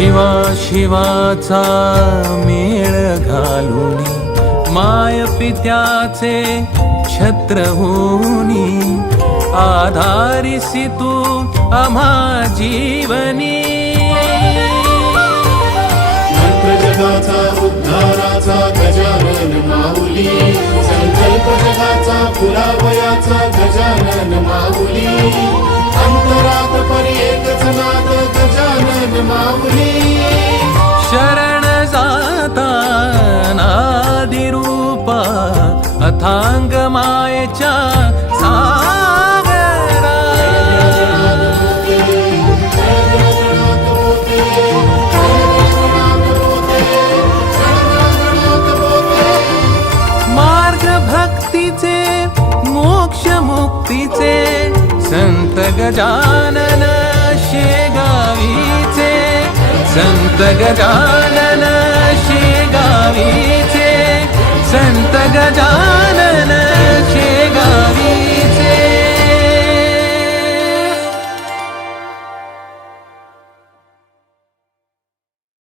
शिवा शिवाचा मेळ घालूनी माय पित्याचे छत्र होनी आधारिसी तू आम्हा जीवनी मंत्र जगाचा उद्धाराचा गजानन माऊली संकल्प जगाचा पुरावयाचा गजानन माऊली अंतरात परी एकच नाद गजानन माऊली शरण जाता नादिरूपा अथांग मायेच्या सागरा मार्ग भक्तीचे मोक्ष मुक्तीचे संत गजानन शेगावीचे संत गजानन शेगावीचे संत गजानन